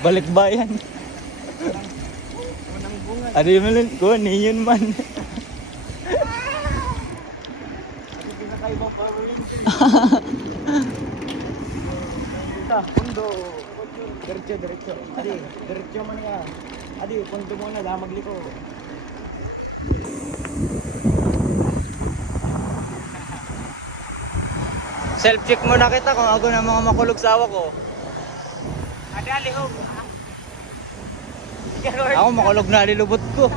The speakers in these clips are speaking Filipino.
Balikbayan. Unang bunga. Adi man ko niyon man. Ito pinakaibang paborito. Pundo. Diretso, diretso. Adi, diretso mo na yan. Adi, pundo mo na, damag liko. Self-check mo na kita kung ako na mga makulog sa awa ko. Adi, alihog. Ako makulog na lilubot ko.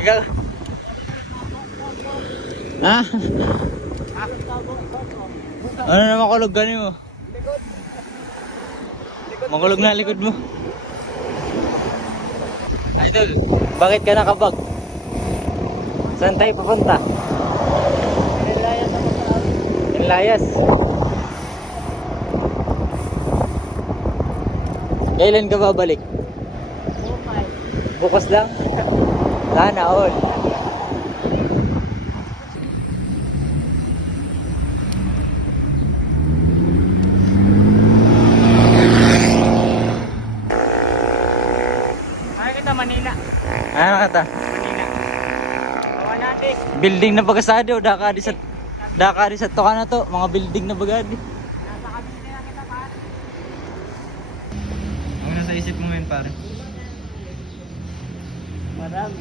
Ikaw? Ha? Ano na makulog ganin mo? Makulog na likod mo. Idol, bakit ka nakabag? Saan tayo papunta? Nilayas ako sa akin. Layas. Kailan ka babalik? Bukay. Bukas lang? Sana all. Ay, kita Manila. Ano kata? Manila. Bawa natin. Building na bagasado, daka di sa to ka na to, mga building na bagadi. Nasa kami nila kita pa. Ano nasa isip mo ngayon pare? Marami.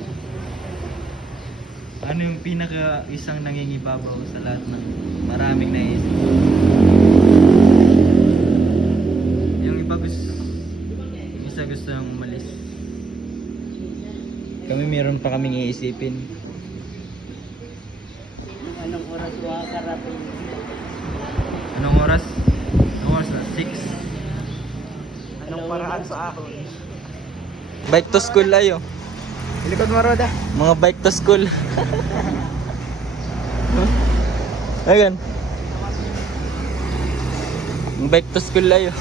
Ano yung pinaka isang nangingibabaw sa lahat ng maraming naisip? Yung iba gusto, yung isa gusto yung umalis. Kami meron pa kaming iisipin. Anong oras wakarating? Anong oras? Anong oras na? 6? Anong paraan sa ahon? Bike to school ayo. Ilikod mo, Roda. Mga bike to school. Ayan. Mga bike to school ayo.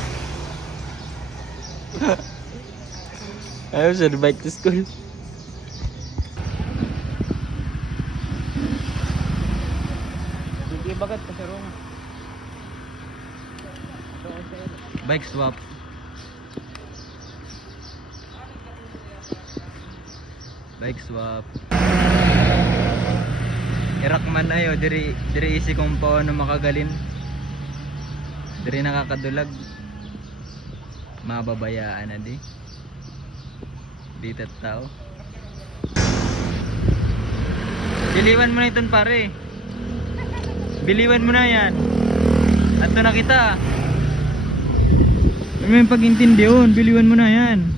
Ayaw sir, bike to school. Hindi bagat pa sa room. Bike swap. Bike swap. Irak man ayo, diri isi kung paano makagalin. Diri nakakadulag. Mababayaan na di. Di tao. Biliwan mo na iton pare. Biliwan mo na yan. Ato na kita. Ano yung pag-intindi yun? Biliwan mo na yan.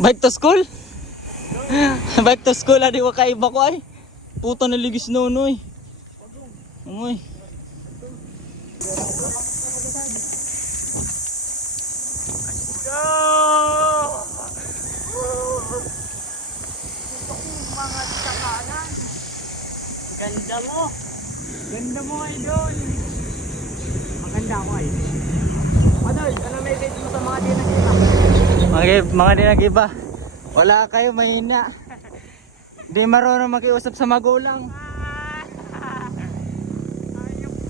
Bike to school? Bike to school, adi wa kaiba ko ay. Puto na ligis nonoy. Umoy. Mga sakalan. Ganda mo. Ganda mo, idol. Maganda ako, idol. Ano message mo sa mga di nakita? Mga di nag-iba. Wala kayo, mahina. Di marunong makiusap sa magulang.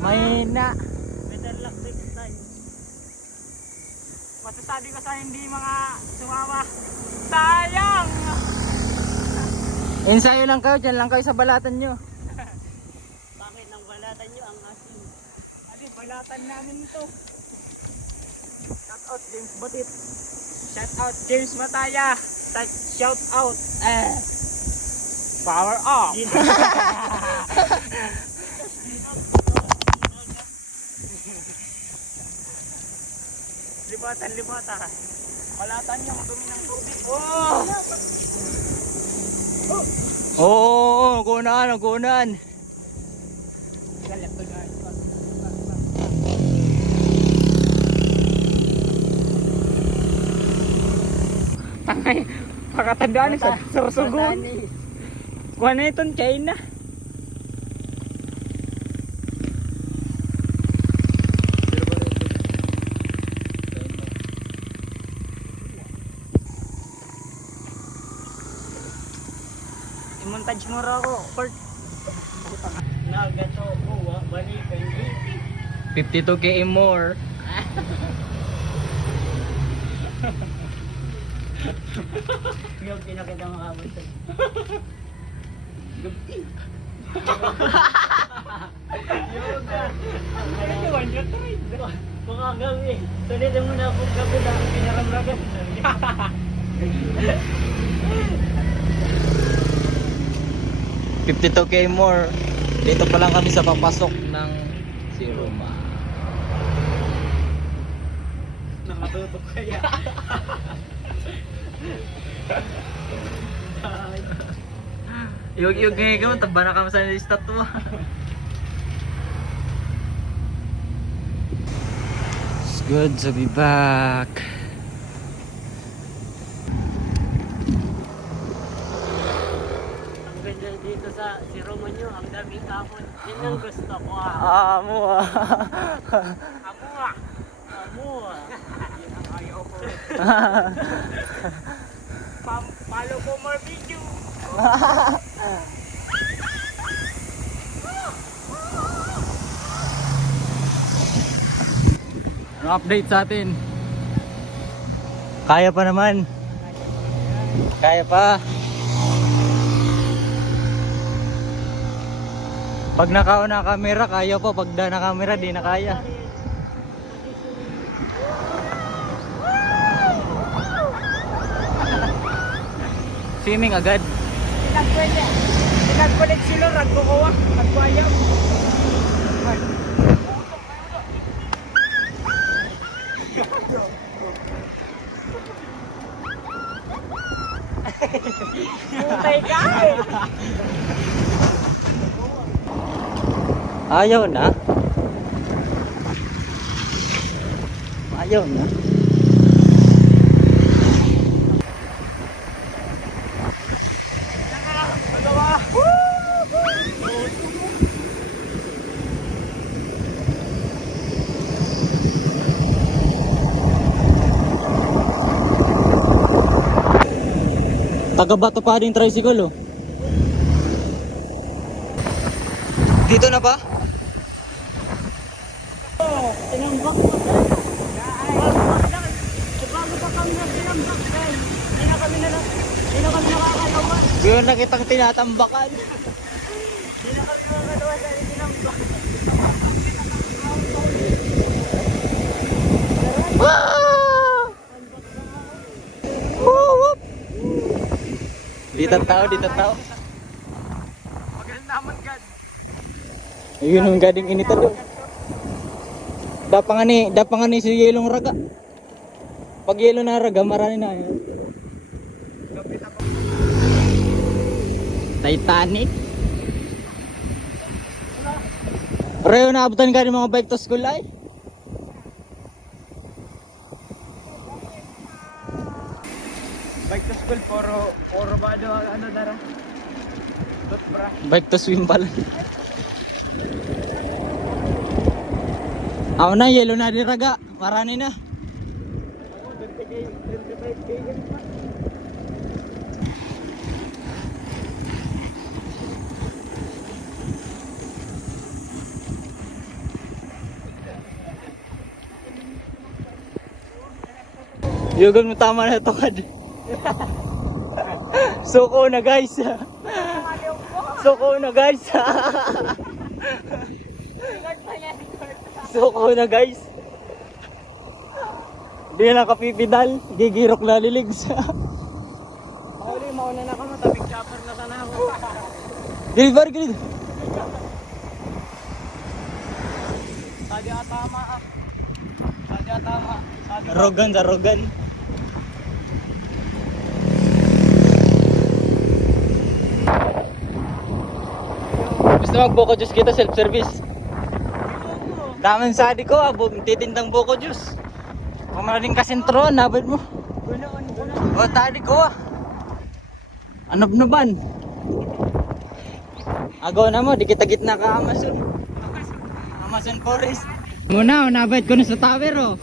Mahina. Better luck next time. Masasabi ko sa hindi mga sumama. Sayang! Ensayo lang kayo, dyan lang kayo sa balatan nyo. Bakit nang balatan nyo ang asin? Adi, balatan namin ito. Shout out James Batit. Shout out James Mataya. Shout out Power Off. Lipatan. Balatan niya madumi ng tubig. Oh! Oo, kunan. Galit to guys. Tangay, pakatandaan sa sursugon. Kuha na itong China. i-montage mo ra ako, Kurt. Nagato ko, balikan. 52k more. Yung pinakita mga abot. Yoga. Ano yun? Yung trade. Mga gabi. Tulitin mo na akong gabi na pinaramragan. 52k more. Dito pa lang kami sa papasok ng si Roma. Nakatutok kaya. Yung ngayon, taba na kami sa lista to. It's good to be back. Ang ganda dito sa si Romanyo, ang daming kapon. Yan ang gusto ko ah. Amo ah. Amo ah. Amo ah. Yan ang ayaw ko. Follow for more video. Ano update sa atin? Kaya pa naman. Kaya pa. Pag nakauna camera, kaya pa. Pag na camera, di na kaya. Swimming agad. Pinagkulit sila, ragkukuha, nagkuhayaw. Putay ka eh. Ayaw na. Ayaw na. Taga-Bato pa din tricycle oh. Dito na ba? Tinambak mo tayo. Bago pa kami na tinambak tayo. Hindi na kami nakakalawan. Yun na kitang tinatambakan. Hindi na kami nakakalawan dahil tinambak. Dito tao, dito tao. Magaling naman God. Ayun ang gading inita do. Dapa nga ni si yelong raga. Pag yelo na raga, marami na. Titanic. Reo, naabutan ka ng mga bike to school ay? Bike to school, puro ba ano dara? Toothbrush. Bike to swim pala. Ako na, yelo na din raga. Marami na. 25K yan pa. Yugon mo tama na ito kad. Suko na guys. Suko na guys. Suko na guys. Di na kapipidal, gigirok na liligs. Mauli, mauna na ka mo, tabing chopper na sana ako. Deliver grid. Sadya tama ah. Sadya tama. Rogan sa Rogan. Gusto mag-boko juice kita self-service. Daman sa adik ko, titindang boko juice. Kung maraming kasentron, nabad mo. O tadi ko anab-naban. Agaw na mo, di kita gitna ka Amazon. Amazon Forest. Muna, nabad ko na sa tower oh.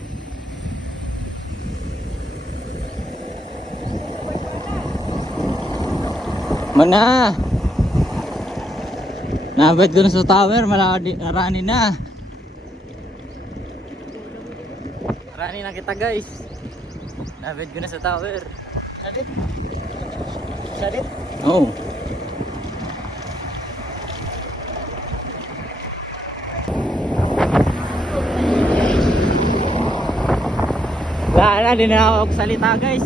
Mana? Nabit ko na sa tower, marani na. Marani na kita guys. Nabit ko na sa tower. Sadit. Sadit. Oo. Wala, di na ako salita guys.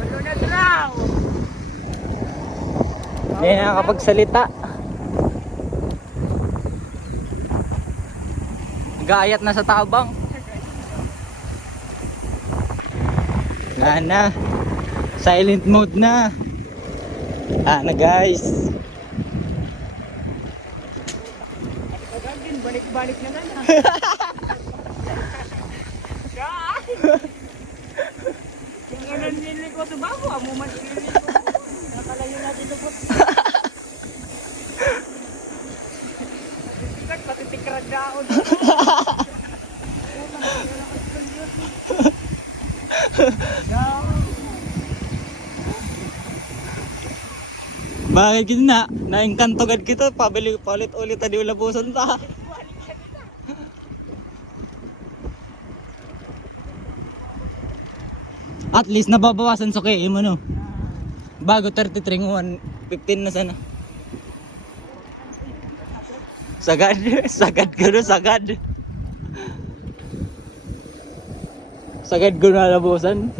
Malunod raw. Hindi na nakapagsalita. Nag-aayat na sa tabang. Wala na. Silent mode na. Na guys. Kagagin, balik-balik na nga na. Yung ganun nili ko sa bako, amo man nili ko. Nakalayo natin sa bot. Patitikad, patitikad daon. Bakit kita na? Naengkantogad kita. Palit ulit tadi ulabusan ta. At least nababawasan sa kaya mo no. Bago 33 1, 15 na sana. Sagad, sagad ko no, sagad. Sagad ko na labusan.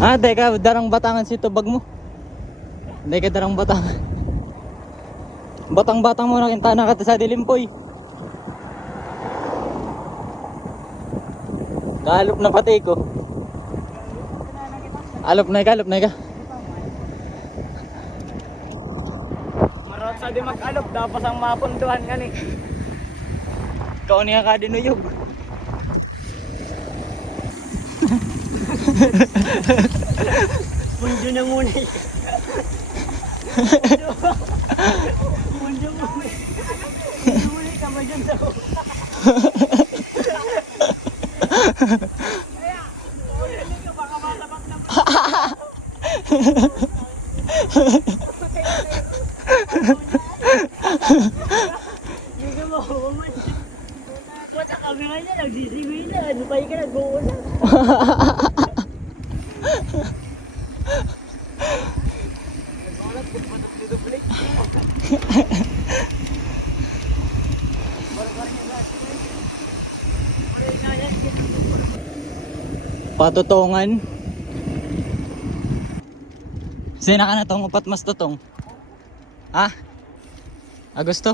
Teka, darang batangan si tubag mo. Teka, darang batangan. Batang-batang mo na kintana ka sa dilimpoy. Kalop na pati ko. Alop na ka. Marot sa di mag-alop, dapat ang mapunduhan nga ni. Ikaw niya ka dinuyog. Punjo na muna eh. Punjo muna. Punjo muna ka ba dyan daw? Kaya, ulit ka baka matabak na pa. Hindi mo, human. Wata kami nga niya, nagsisiwi na. Ano pa yung ka nag-uuna? Patutungan. Sina ka na tong upat mas tutong. Ha? Agusto?